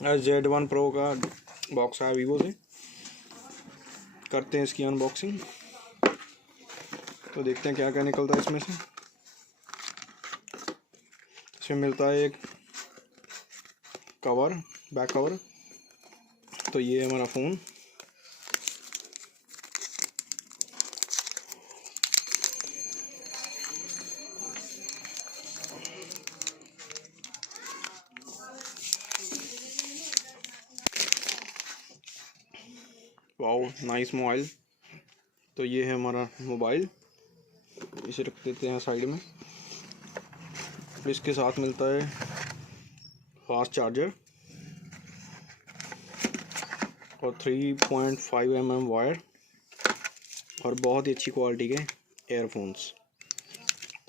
Z1pro का box आया Vivo से। करते हैं इसकी अनबॉक्सिंग, तो देखते हैं क्या क्या निकलता है इसमें से। इसमें मिलता है एक कवर, बैक कवर। तो ये है हमारा फ़ोन। Wow, nice mobile. तो ये है हमारा मोबाइल, इसे रख देते हैं साइड में। इसके साथ मिलता है फास्ट चार्जर और 3.5 mm वायर और बहुत ही अच्छी क्वालिटी के एयरफोन्स।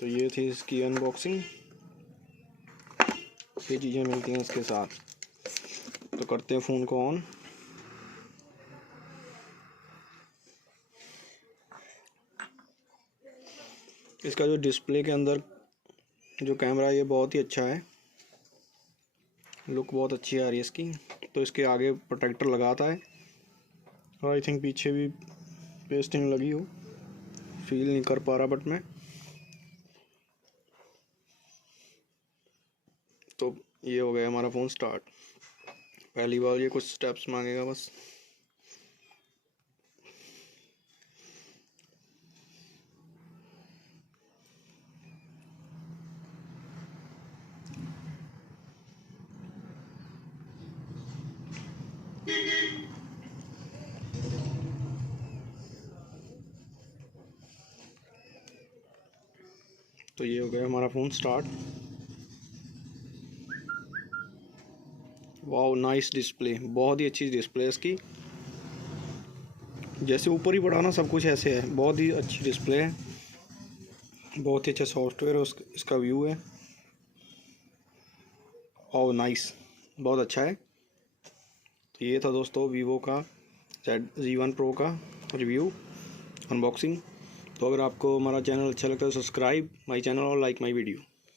तो ये थी इसकी अनबॉक्सिंग। ये चीज़ें मिलती हैं इसके साथ। तो करते हैं फ़ोन को ऑन। इसका जो डिस्प्ले के अंदर जो कैमरा है ये बहुत ही अच्छा है, लुक बहुत अच्छी आ रही है इसकी। तो इसके आगे प्रोटेक्टर लगाता है और आई थिंक पीछे भी पेस्टिंग लगी हो, फील नहीं कर पा रहा बट मैं। तो ये हो गया हमारा फ़ोन स्टार्ट। पहली बार ये कुछ स्टेप्स मांगेगा बस। तो ये हो गया हमारा phone start. Wow, nice display, बहुत ही अच्छी डिस्प्ले है इसकी। जैसे ऊपर ही बढ़ाना सब कुछ ऐसे है, बहुत ही अच्छी डिस्प्ले है, बहुत ही अच्छा सॉफ्टवेयर है इसका व्यू है। वाओ नाइस, बहुत अच्छा है। तो ये था दोस्तों वीवो का Z1pro का रिव्यू, अनबॉक्सिंग। तो अगर आपको हमारा चैनल अच्छा लगता है तो सब्सक्राइब माई चैनल और लाइक माई वीडियो।